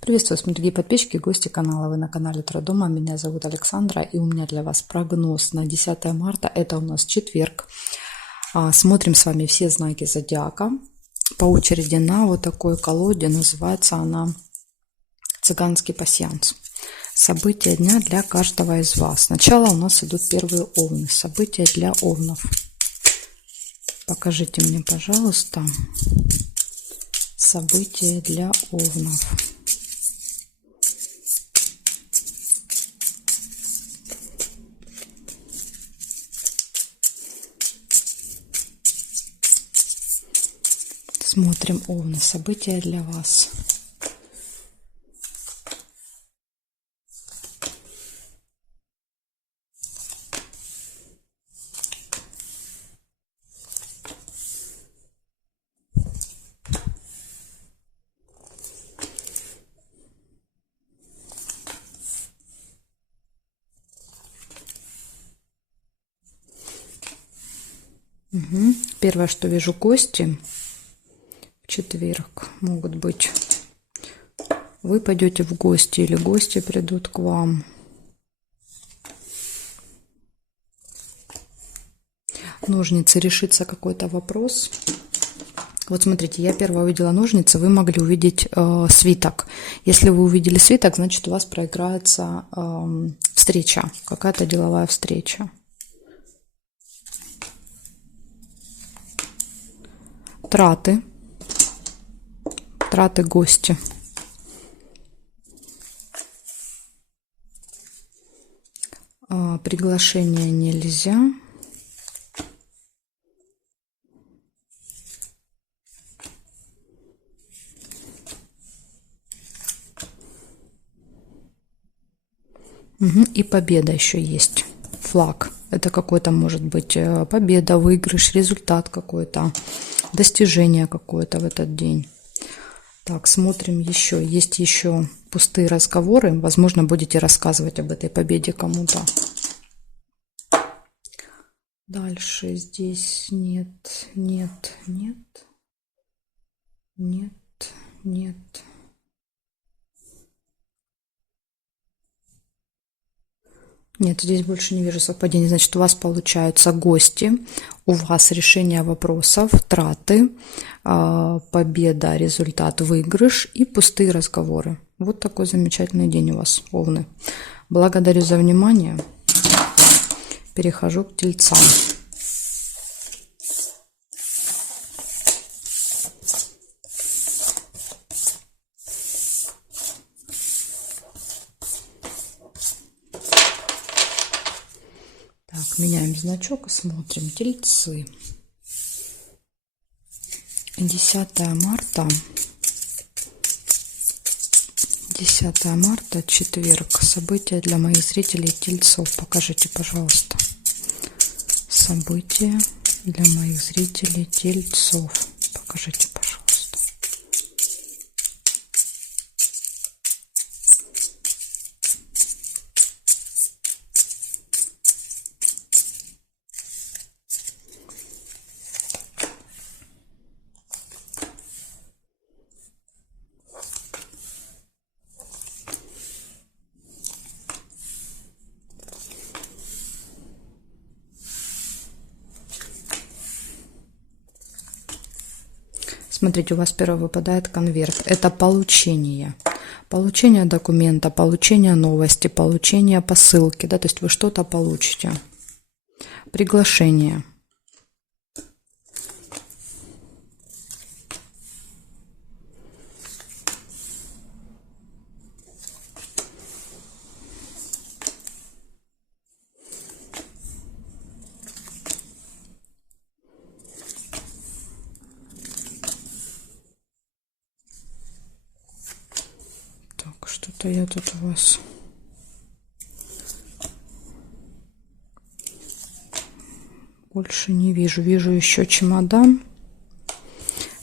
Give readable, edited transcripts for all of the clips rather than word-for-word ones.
Приветствую вас, дорогие подписчики и гости канала. Вы на канале Трудома. Меня зовут Александра, и у меня для вас прогноз на 10 марта. Это у нас четверг. Смотрим с вами все знаки зодиака по очереди на вот такой колоде. Называется она «Цыганский пасьянс». События дня для каждого из вас. Сначала у нас идут первые овны. События для овнов. Покажите мне, пожалуйста, события для овнов. Смотрим, овны, события для вас. Первое, что вижу, гости в четверг могут быть. Вы пойдете в гости или гости придут к вам. Ножницы, решится какой-то вопрос. Вот смотрите, я первая увидела ножницы, вы могли увидеть свиток. Если вы увидели свиток, значит у вас проиграется встреча, какая-то деловая встреча. Траты, гости. Приглашения нельзя. И победа еще есть. Флаг. Это какой-то, может быть, победа, выигрыш, результат какой-то, достижение какое-то в этот день. Так, смотрим еще. Есть еще пустые разговоры. Возможно, будете рассказывать об этой победе кому-то. Дальше здесь нет. Нет, здесь больше не вижу совпадений. Значит, у вас получаются гости, у вас решение вопросов, траты, победа, результат, выигрыш и пустые разговоры. Вот такой замечательный день у вас, овны. Благодарю за внимание. Перехожу к тельцам. Так, меняем значок и смотрим. Тельцы. 10 марта. 10 марта, четверг. События для моих зрителей тельцов. Покажите, пожалуйста. События для моих зрителей тельцов. Покажите, пожалуйста. Смотрите, у вас первый выпадает конверт. Это получение. Получение документа, получение новости, получение посылки. Да, то есть вы что-то получите. Приглашение. Что-то я тут у вас... Больше не вижу. Вижу еще чемодан.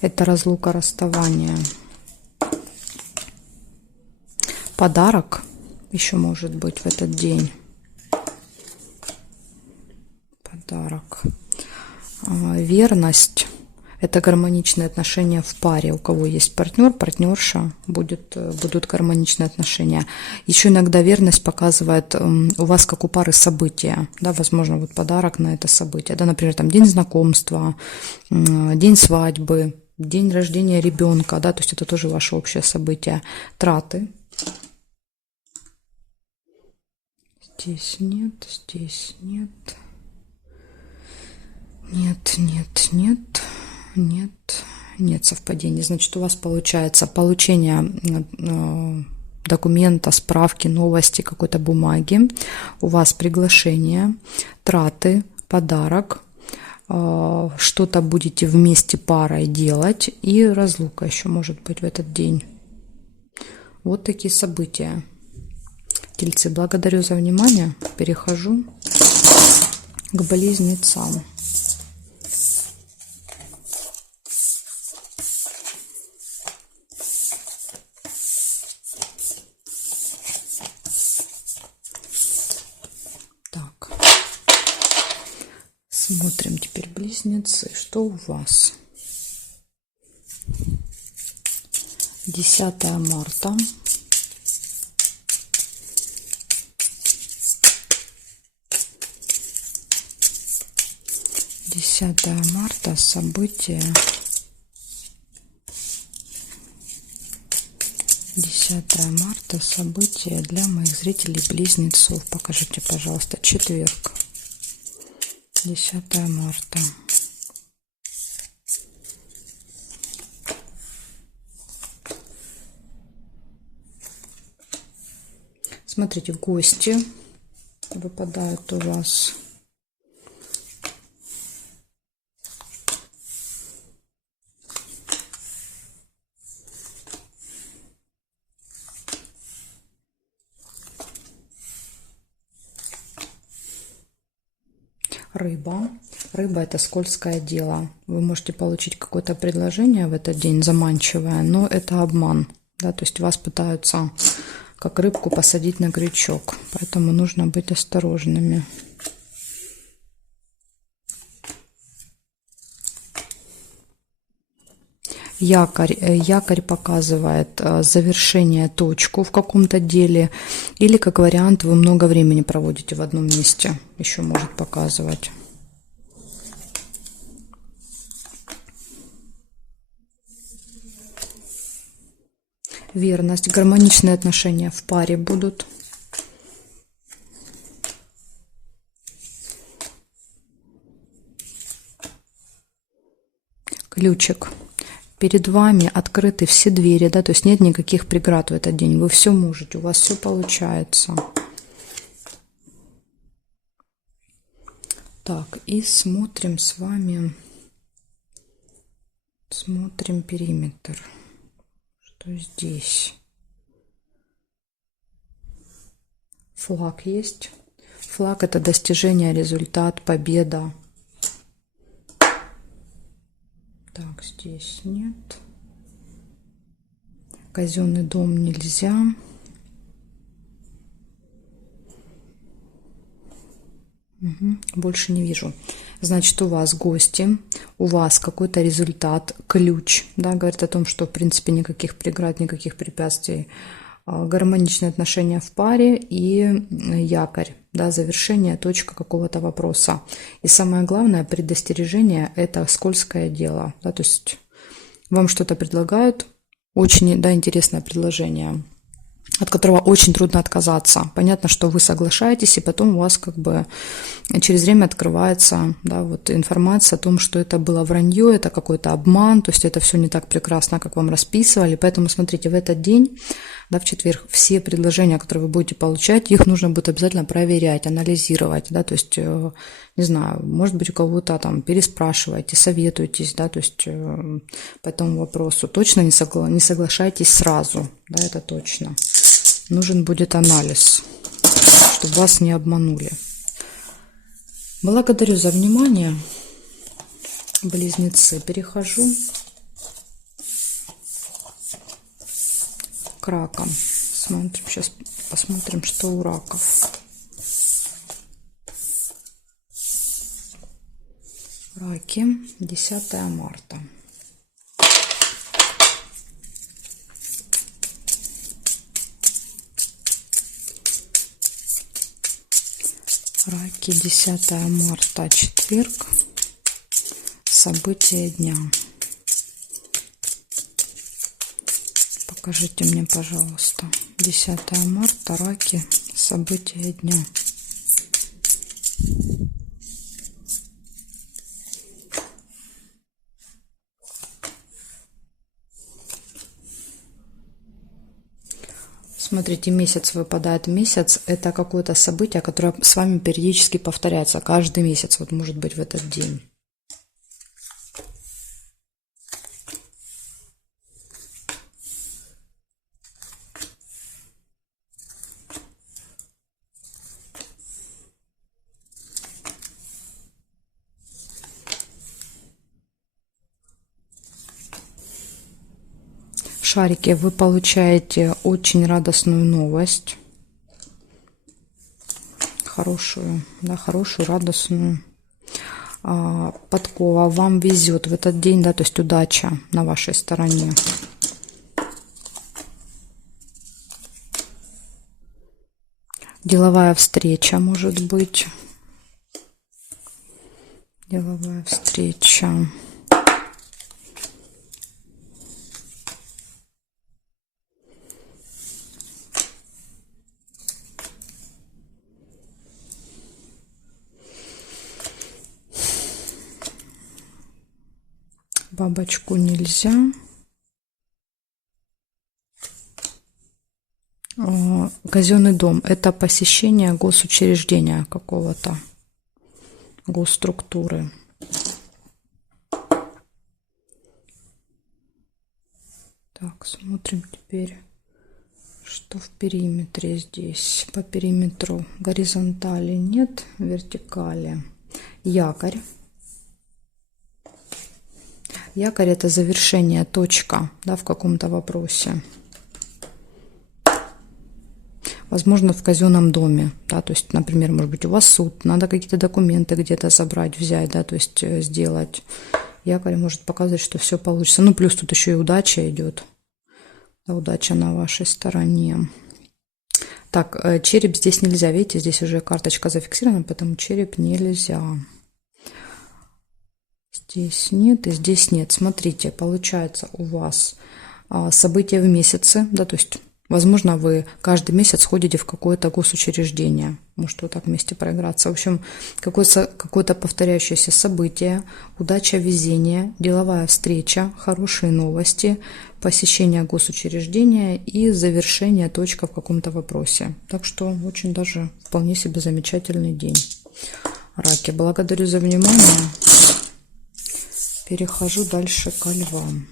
Это разлука, расставание. Подарок еще может быть в этот день. Подарок. Верность. Это гармоничные отношения в паре. У кого есть партнер, партнерша, будут гармоничные отношения. Еще иногда верность показывает у вас, как у пары, события. Да, возможно, вот подарок на это событие. Да, например, там день знакомства, день свадьбы, день рождения ребенка. Да, то есть это тоже ваше общее событие. Траты. Здесь нет, здесь нет. Нет, нет, нет, нет, нет совпадений. Значит, у вас получается получение документа, справки, новости, какой-то бумаги. У вас приглашение, траты, подарок. Что-то будете вместе парой делать. И разлука еще может быть в этот день. Вот такие события. Тельцы, благодарю за внимание. Перехожу к близнецам. Так. Смотрим теперь близнецы. Что у вас? 10 марта. 10 марта события. 10 марта события для моих зрителей близнецов. Покажите, пожалуйста, четверг. 10 марта. Смотрите, гости выпадают у вас. Рыба. Рыба – это скользкое дело. Вы можете получить какое-то предложение в этот день заманчивое, но это обман. Да? То есть вас пытаются как рыбку посадить на крючок. Поэтому нужно быть осторожными. Якорь. Якорь показывает завершение, точку в каком-то деле. Или, как вариант, вы много времени проводите в одном месте. Еще может показывать. Верность. Гармоничные отношения в паре будут. Ключик. Перед вами открыты все двери, да, то есть нет никаких преград в этот день. Вы все можете, у вас все получается. Так, и смотрим с вами, смотрим периметр. Что здесь? Флаг есть. Флаг – это достижение, результат, победа. Так, здесь нет. Казенный дом нельзя. Угу, больше не вижу. Значит, у вас гости, у вас какой-то результат, ключ, да, говорит о том, что, в принципе, никаких преград, никаких препятствий. Гармоничные отношения в паре и якорь, да, завершение, точка какого-то вопроса. И самое главное, предостережение – это скользкое дело. Да, то есть вам что-то предлагают, очень, да, интересное предложение, от которого очень трудно отказаться. Понятно, что вы соглашаетесь, и потом у вас как бы через время открывается, да, вот информация о том, что это было вранье, это какой-то обман, то есть это все не так прекрасно, как вам расписывали. Поэтому смотрите, в этот день, да, в четверг, все предложения, которые вы будете получать, их нужно будет обязательно проверять, анализировать, да, то есть, не знаю, может быть, у кого-то там переспрашиваете, советуетесь, да, то есть по этому вопросу. Точно не соглашайтесь сразу, да, это точно. Нужен будет анализ, чтобы вас не обманули. Благодарю за внимание, близнецы. Перехожу к ракам. Смотрим, сейчас посмотрим, что у раков. Раки, 10 марта. Раки, 10 марта, четверг. События дня. Покажите мне, пожалуйста. 10 марта, раки, события дня. Смотрите, месяц выпадает. Месяц – это какое-то событие, которое с вами периодически повторяется. Каждый месяц, вот может быть в этот день. Шарики, вы получаете очень радостную новость. Хорошую, да, хорошую, радостную. Подкова, вам везет в этот день, да, то есть удача на вашей стороне. Деловая встреча может быть. Деловая встреча. Бабочку нельзя. Казенный дом – это посещение госучреждения какого-то, госструктуры. Так, смотрим теперь, что в периметре здесь. По периметру горизонтали нет, вертикали. Якорь. Якорь – это завершение, точка, да, в каком-то вопросе. Возможно, в казенном доме, да, то есть, например, может быть, у вас суд, надо какие-то документы где-то забрать, взять, да, то есть сделать. Якорь может показывать, что все получится. Ну, плюс тут еще и удача идет. Да, удача на вашей стороне. Так, череп здесь нельзя, видите, здесь уже карточка зафиксирована, поэтому череп нельзя. Здесь нет и здесь нет. Смотрите, получается у вас события в месяце, да, то есть, возможно, вы каждый месяц ходите в какое-то госучреждение. Может, вот так вместе проиграться. В общем, какое-то повторяющееся событие, удача, везение, деловая встреча, хорошие новости, посещение госучреждения и завершение, точка в каком-то вопросе. Так что очень даже вполне себе замечательный день. Раки, благодарю за внимание. Перехожу дальше ко львам.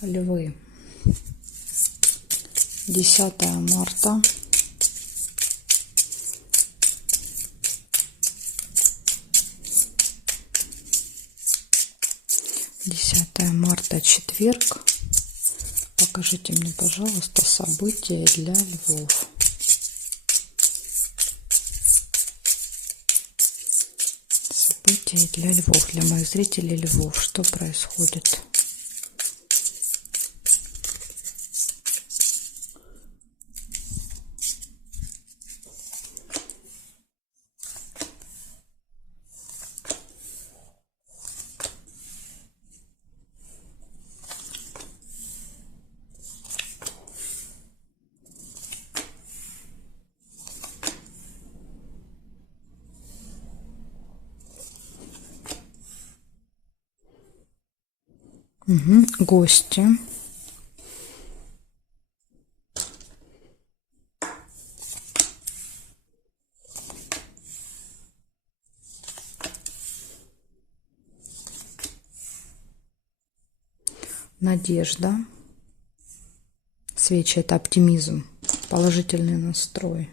Львы. 10 марта. Марта, четверг. Покажите мне, пожалуйста, события для львов. События для львов, для моих зрителей львов. Что происходит? Угу. Гости. Надежда. Свечи – это оптимизм, положительный настрой.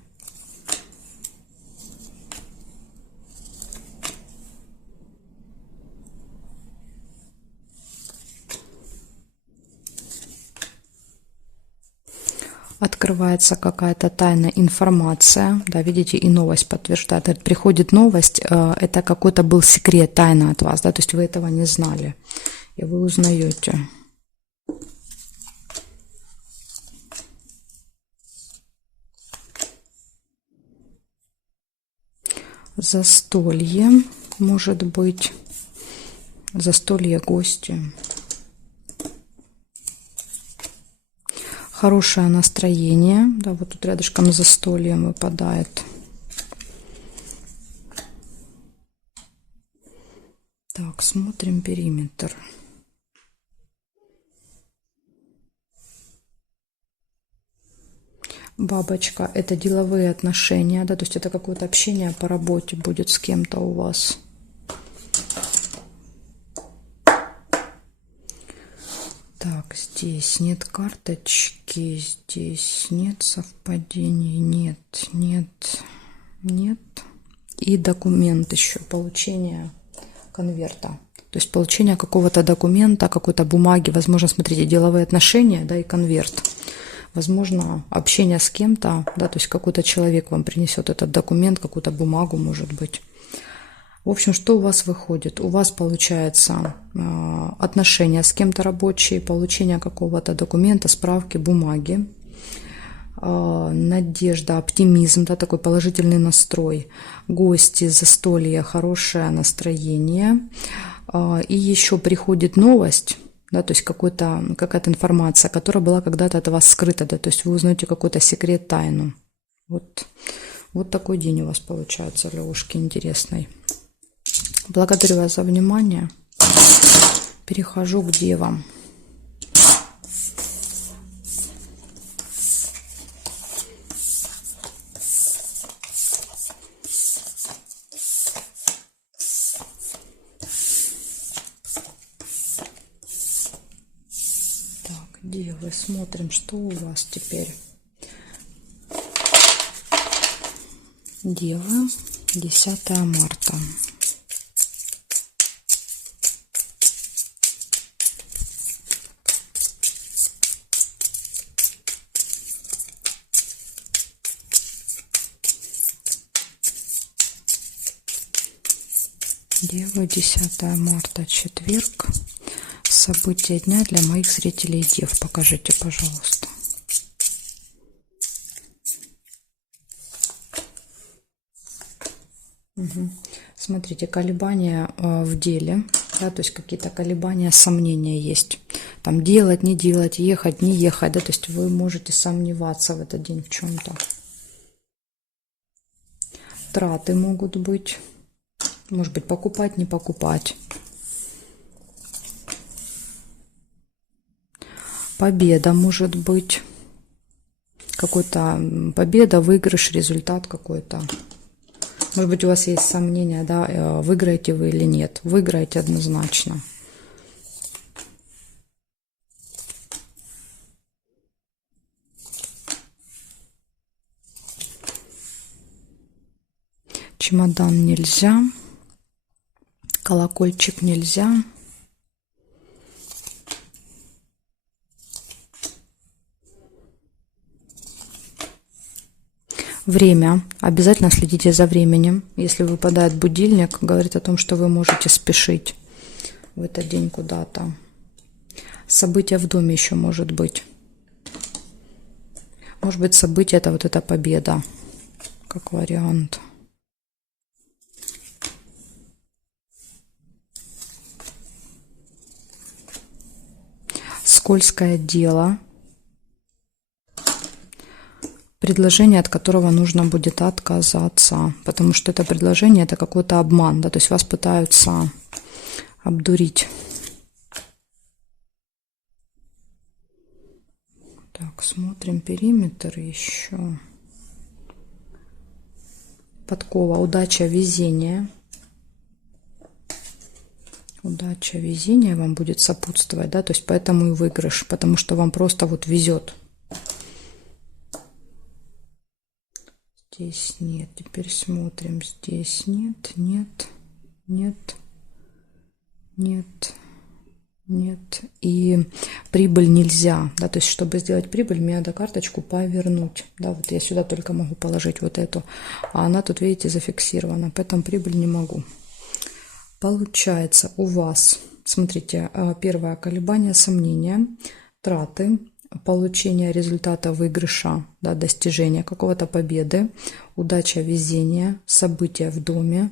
открывается какая-то тайная информация, да, видите, и новость подтверждает. Это приходит новость, это какой-то был секрет, тайна от вас, да, то есть вы этого не знали, и вы узнаете. Застолье, может быть, застолье, гости. Хорошее настроение, да, вот тут рядышком с застольем выпадает. Так, смотрим периметр. Бабочка – это деловые отношения, да, то есть это какое-то общение по работе будет с кем-то у вас. Так, здесь нет карточки, здесь нет совпадений, нет. И документ еще, получение конверта. То есть получение какого-то документа, какой-то бумаги, возможно, смотрите, деловые отношения, да, и конверт. Возможно, общение с кем-то, да, то есть какой-то человек вам принесет этот документ, какую-то бумагу, может быть. В общем, что у вас выходит? У вас получается отношения с кем-то рабочие, получение какого-то документа, справки, бумаги, надежда, оптимизм, да, такой положительный настрой, гости, застолье, хорошее настроение. И еще приходит новость, да, то есть какая-то информация, которая была когда-то от вас скрыта, да, то есть вы узнаете какой-то секрет, тайну. Вот такой день у вас получается, Левушки, интересный. Благодарю вас за внимание. Перехожу к девам. Так, девы, смотрим, что у вас теперь. Девы, 10 марта. Девы, 10 марта, четверг. События дня для моих зрителей дев. Покажите, пожалуйста. Угу. Смотрите, колебания в деле, да, то есть какие-то колебания, сомнения есть. Там делать, не делать, ехать, не ехать, да, то есть вы можете сомневаться в этот день в чем-то. Траты могут быть. Может быть, покупать, не покупать. Победа может быть. Какой-то победа, выигрыш, результат какой-то. Может быть, у вас есть сомнения, да, выиграете вы или нет. Выиграете однозначно. Чемодан нельзя. Колокольчик нельзя. Время. Обязательно следите за временем. Если выпадает будильник, говорит о том, что вы можете спешить в этот день куда-то. Событие в доме еще может быть. Может быть, событие — это вот эта победа, как вариант. Скользкое дело. Предложение, от которого нужно будет отказаться, потому что это предложение — это какой-то обман, да, то есть вас пытаются обдурить. Так, смотрим периметр еще. Подкова, удача, везение. Удача, везение вам будет сопутствовать, да, то есть поэтому и выигрыш, потому что вам просто вот везет. Здесь нет, теперь смотрим, здесь нет. Нет. И прибыль нельзя, да, то есть, чтобы сделать прибыль, мне надо карточку повернуть, да, вот я сюда только могу положить вот эту, а она тут, видите, зафиксирована, поэтому прибыль не могу. Получается у вас, смотрите, первое колебание, сомнения, траты, получение результата выигрыша, да, достижения какого-то победы, удача, везение, события в доме,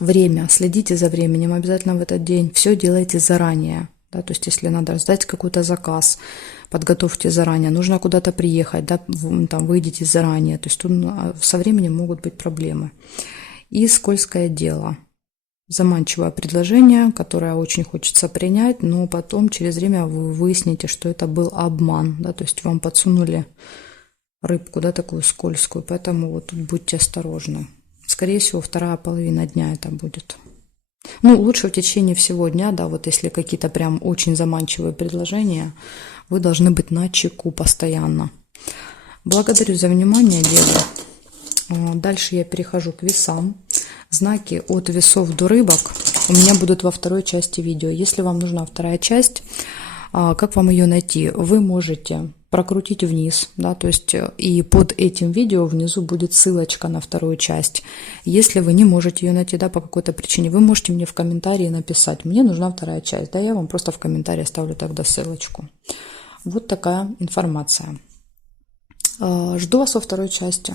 время, следите за временем обязательно в этот день, все делайте заранее, да, то есть если надо сдать какой-то заказ, подготовьте заранее, нужно куда-то приехать, да, там выйдите заранее, то есть тут со временем могут быть проблемы. И скользкое дело. Заманчивое предложение, которое очень хочется принять, но потом через время вы выясните, что это был обман, да, то есть вам подсунули рыбку, да, такую скользкую, поэтому вот тут будьте осторожны. Скорее всего, вторая половина дня это будет. Ну, лучше в течение всего дня, да, вот если какие-то прям очень заманчивые предложения, вы должны быть начеку постоянно. Благодарю за внимание, девы. Дальше я перехожу к весам. Знаки от весов до рыбок у меня будут во второй части видео. Если вам нужна вторая часть, как вам ее найти? Вы можете прокрутить вниз, да, то есть и под этим видео внизу будет ссылочка на вторую часть. Если вы не можете ее найти, да, по какой-то причине, вы можете мне в комментарии написать: мне нужна вторая часть, да, я вам просто в комментарии оставлю тогда ссылочку. Вот такая информация. Жду вас во второй части.